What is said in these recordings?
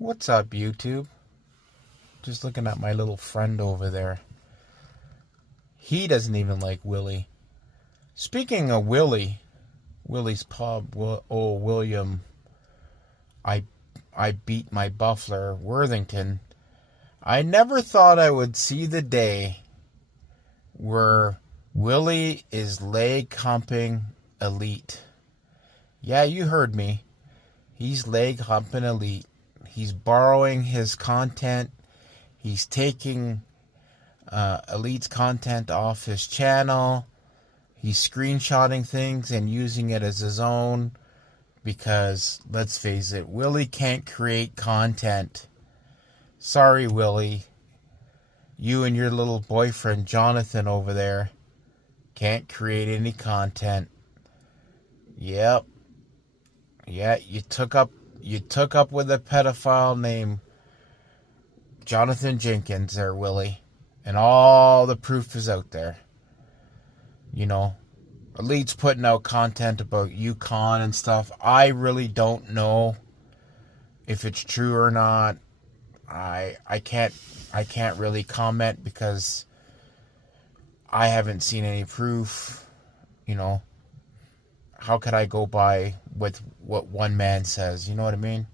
What's up, YouTube? Just looking at my little friend over there. He doesn't even like Willie. Speaking of Willie's pub, William, I beat my Buffler, Worthington. I never thought I would see the day where Willie is leg humping elite. Yeah, you heard me. He's leg humping elite. He's borrowing his content. He's taking Elite's content off his channel. He's screenshotting things and using it as his own because, let's face it, Willie can't create content. Sorry, Willie. You and your little boyfriend, Jonathan, over there can't create any content. Yep. Yeah, you took up with a pedophile named Jonathan Jenkins there, Willie. And all the proof is out there. You know, Elite's putting out content about UConn and stuff. I really don't know if it's true or not. I can't really comment because I haven't seen any proof. You know, how could I go by with what one man says? You know what I mean?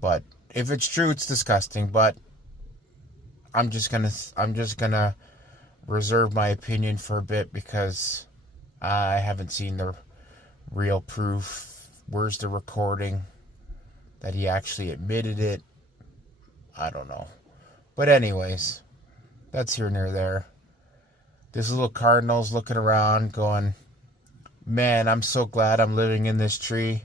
But if it's true, it's disgusting. But I'm just gonna reserve my opinion for a bit because I haven't seen the real proof. Where's the recording that he actually admitted it? I don't know. But anyways, that's here near there. This little cardinal's looking around going, man, I'm so glad I'm living in this tree.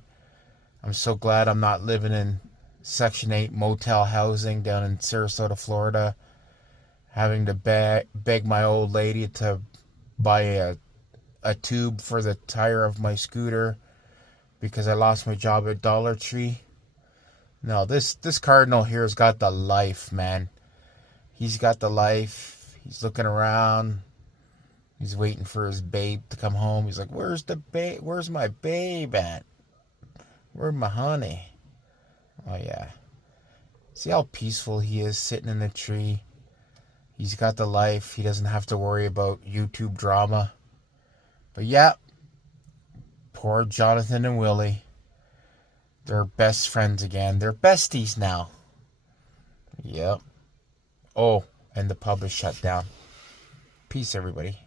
I'm so glad I'm not living in Section 8 motel housing down in Sarasota, Florida. Having to beg my old lady to buy a tube for the tire of my scooter because I lost my job at Dollar Tree. No, this cardinal here has got the life, man. He's got the life. He's looking around. He's waiting for his babe to come home. He's like, where's my babe at? Where's my honey? Oh, yeah. See how peaceful he is sitting in a tree? He's got the life. He doesn't have to worry about YouTube drama. But yeah, poor Jonathan and Willie. They're best friends again. They're besties now. Yep. Oh, and the pub is shut down. Peace, everybody.